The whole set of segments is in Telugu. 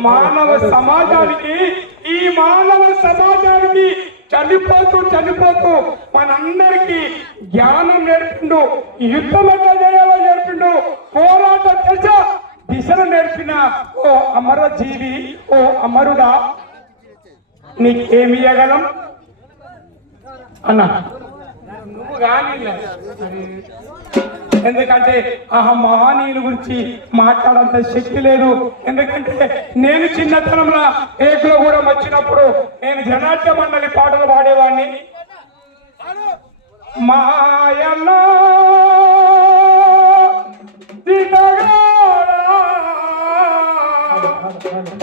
మానవ సమాజానికి ఈ మానవ సమాజానికి చనిపోతూ చనిపోతూ మనందరికీ జ్ఞానం నేర్పిండు యుద్ధం ఎట్లా చేయాలో నేర్పిండు పోరాటం దశ దిశను నేర్పిన ఓ అమర జీవి ఓ అమరుడా. నీకేమియగలం అన్నా. నువ్వు కానీ ఎందుకంటే ఆ మహానీయుల గురించి మాట్లాడంత శక్తి లేదు. ఎందుకంటే నేను చిన్నతనంలో ఏకులో కూడా వచ్చినప్పుడు నేను జనాట్య మండలి పాటలు పాడేవాడిని. మాయలో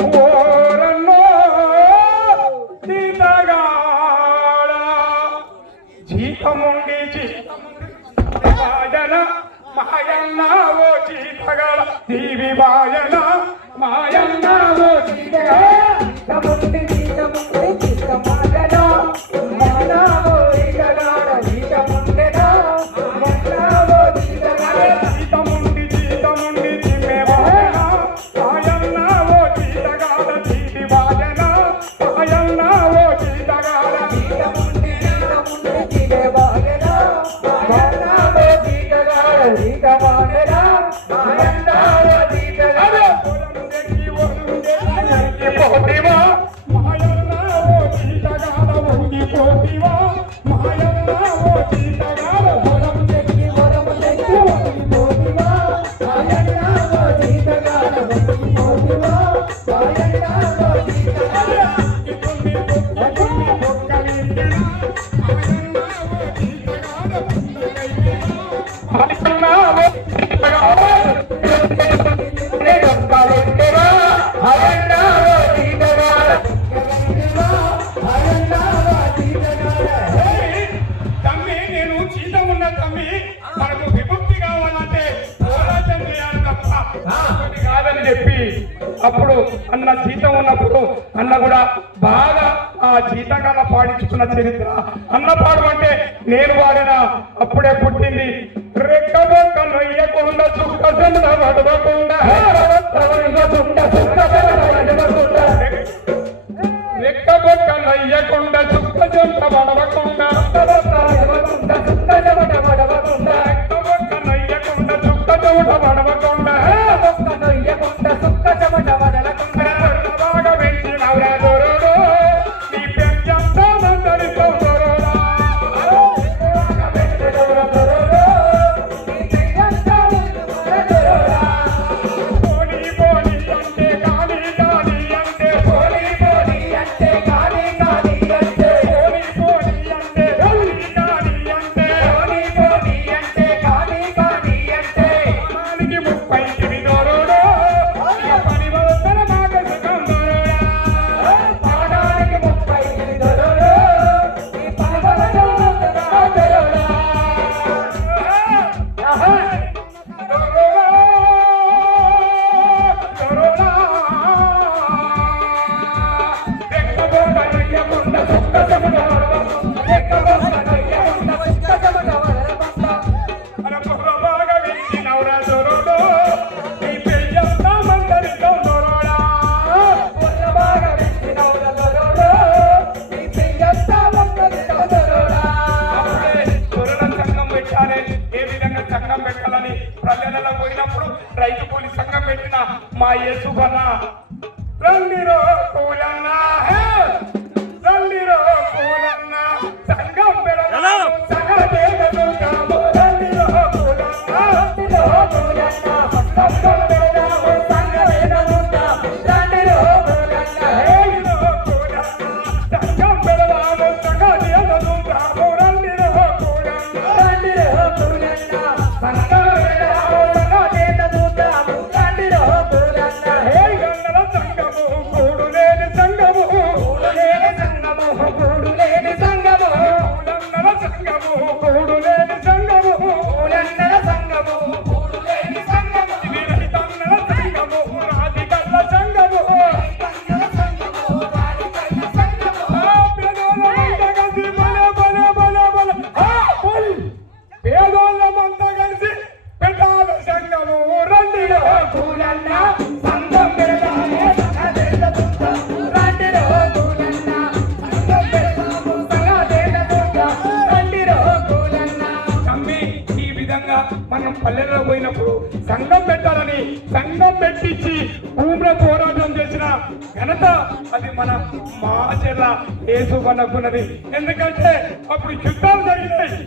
ఓ జీతగల దీవి మాయన మాయన్న కాదని చెప్పి అప్పుడు అన్న జీతం ఉన్నప్పుడు అన్న కూడా బాగా ఆ జీతకాల పాడించుకున్న చరిత్ర. అన్న పాడమంటే నేను వాడిన అప్పుడే పుట్టింది. రెక్క బొక్క చుక్క చెంద పడవకుండా ప్రవహించకుండా సుఖదల వడవకుండా చుక్క చెంత పడవకుండా రైతు కూలి సంఘం పెట్టిన మా యేసుబన్న రండిరో కూలన్న హే! రండిరో కూలన్న సంఘం రండిరో పల్లెల్లో పోయినప్పుడు సంఘం పెట్టాలని సంఘం పెట్టించి భూమిలో పోరాటం చేసిన ఘనత అది మన మాచర్ల ఏసు మనకున్నది ఎందుకంటే అప్పుడు యుద్ధాలు జరిగినాయి.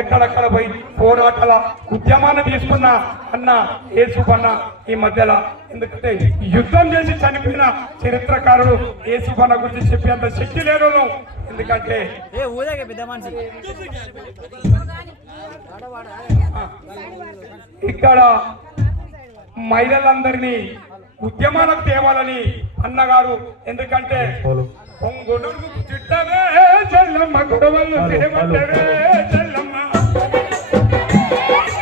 ఎక్కడెక్కడ పోయి పోరాటాల ఉద్యమాన్ని తీసుకున్న అన్న ఏసుబన్న ఈ మధ్యలో. ఎందుకంటే యుద్ధం చేసి చనిపోయిన చరిత్రకారుడు ఏసుబన్న గురించి చెప్పేంత శక్తి లేడు ఎందుకంటే ఇక్కడ మహిళలందరినీ ఉద్యమాన తేవాలని అన్నగారు. ఎందుకంటే పొంగుడు చిట్టవే చల్లమ్మ గొడవలు చెల్లమ్మ Thank you.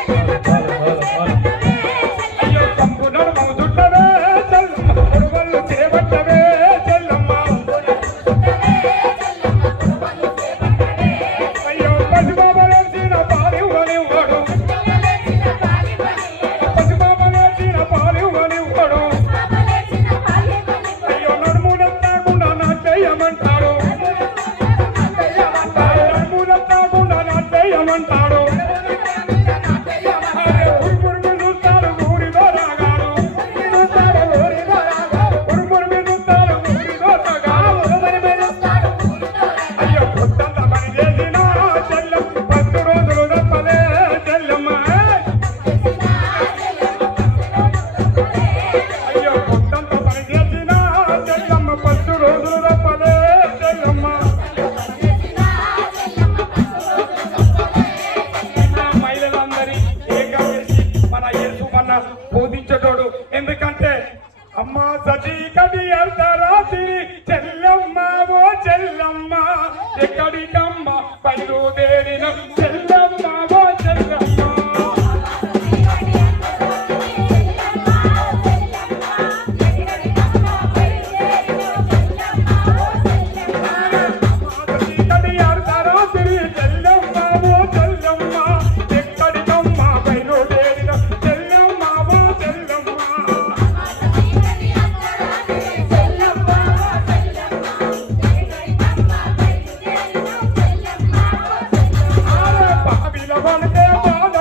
ஆயுதேரினம்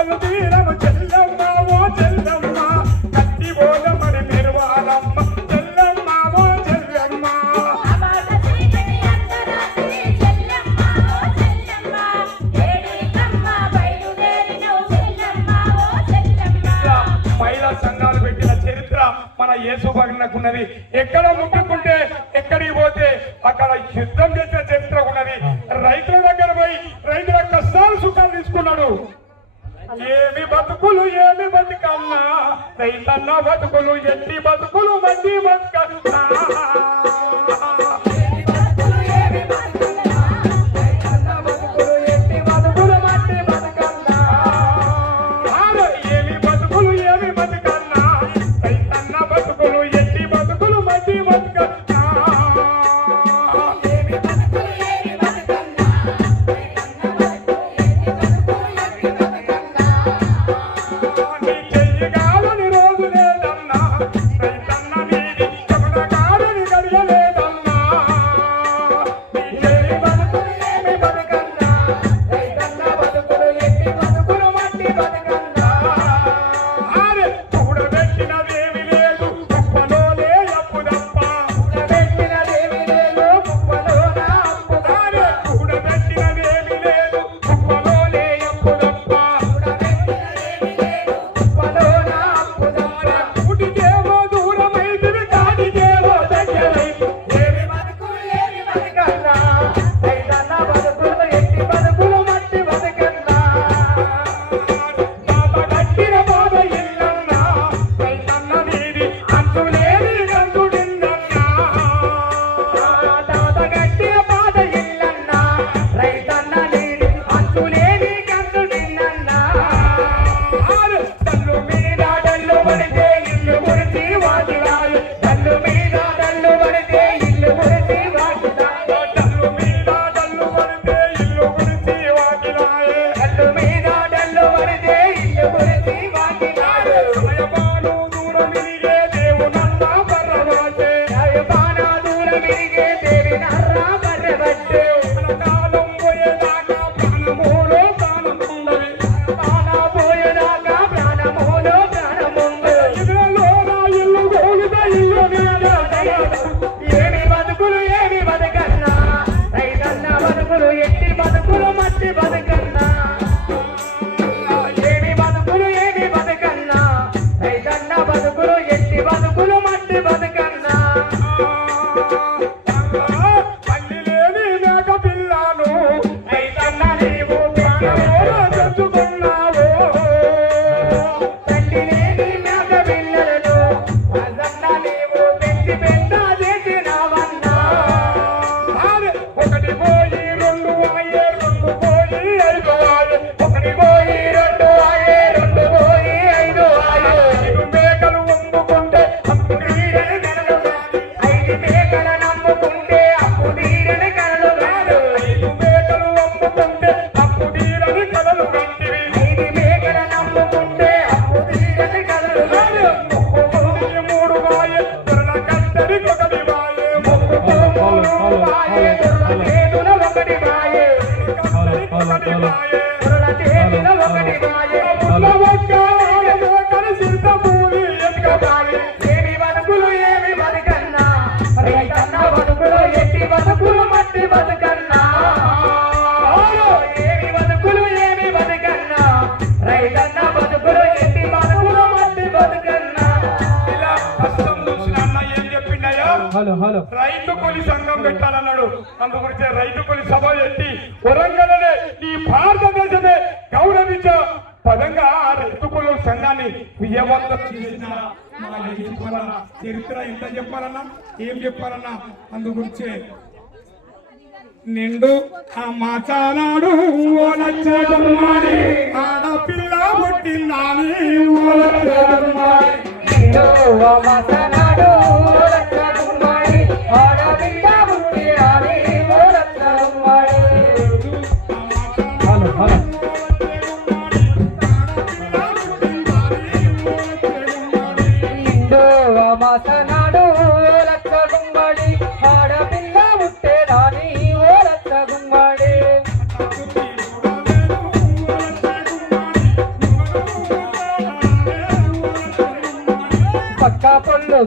ਰਘਵੀਰ బతుకులు ఎన్ని బతుకులు మంది బతుకలు Valeu, valeu. రైతు కొలి సంఘం పెట్టాలన్నాడు. అందు గురించి రైతు కొలి సభ పెట్టి వరంగల్నే ఈ భారతదేశమే గౌరవించ పదంగా ఆ రైతు కొలు సంఘాన్ని విజయవంతం చేసిన చరిత్ర ఎంత చెప్పాలన్నా? ఏం చెప్పాలన్నా? అందు గురించి నిండు ఆ ఓ ఆడపిల్ల పుట్టిందా ఓ నిండు మాచానాడు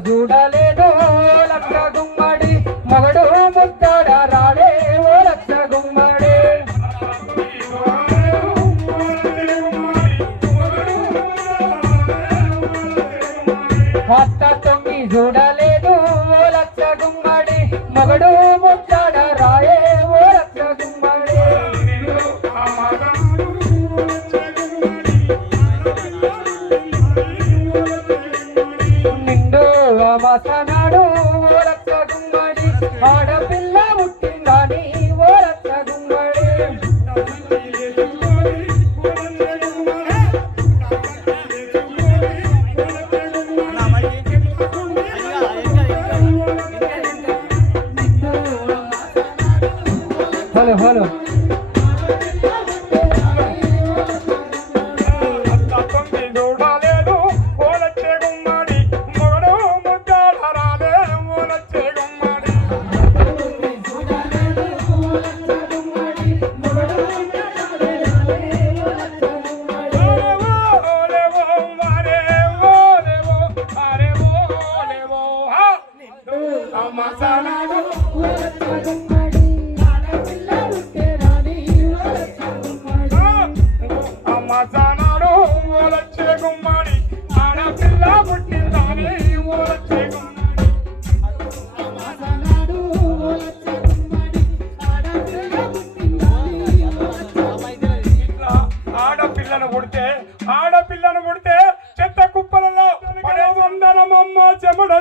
చూడలేదు లక్క గుమ్మడి మొగడు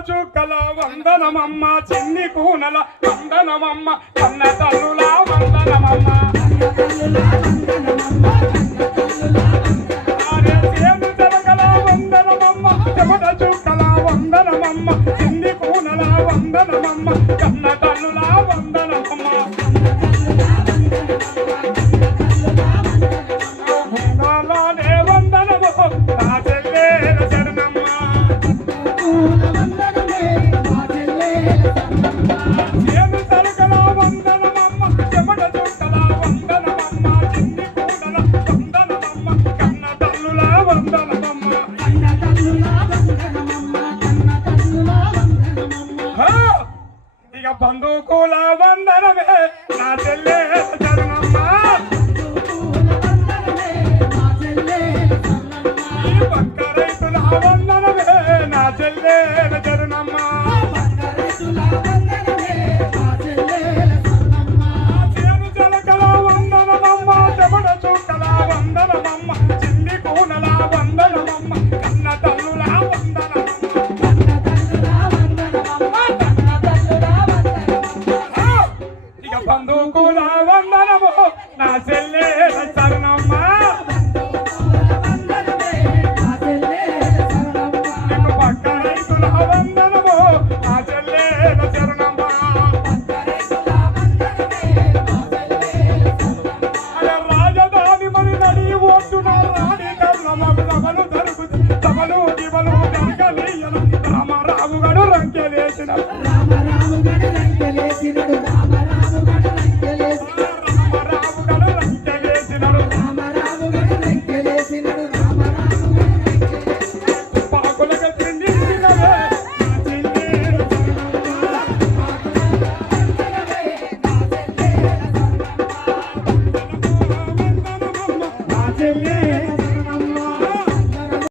చుక్కల వందనమమ్మ చిన్ని కూనల వందనమమ్మ కన్న తల్లుల వందనమమ్మ.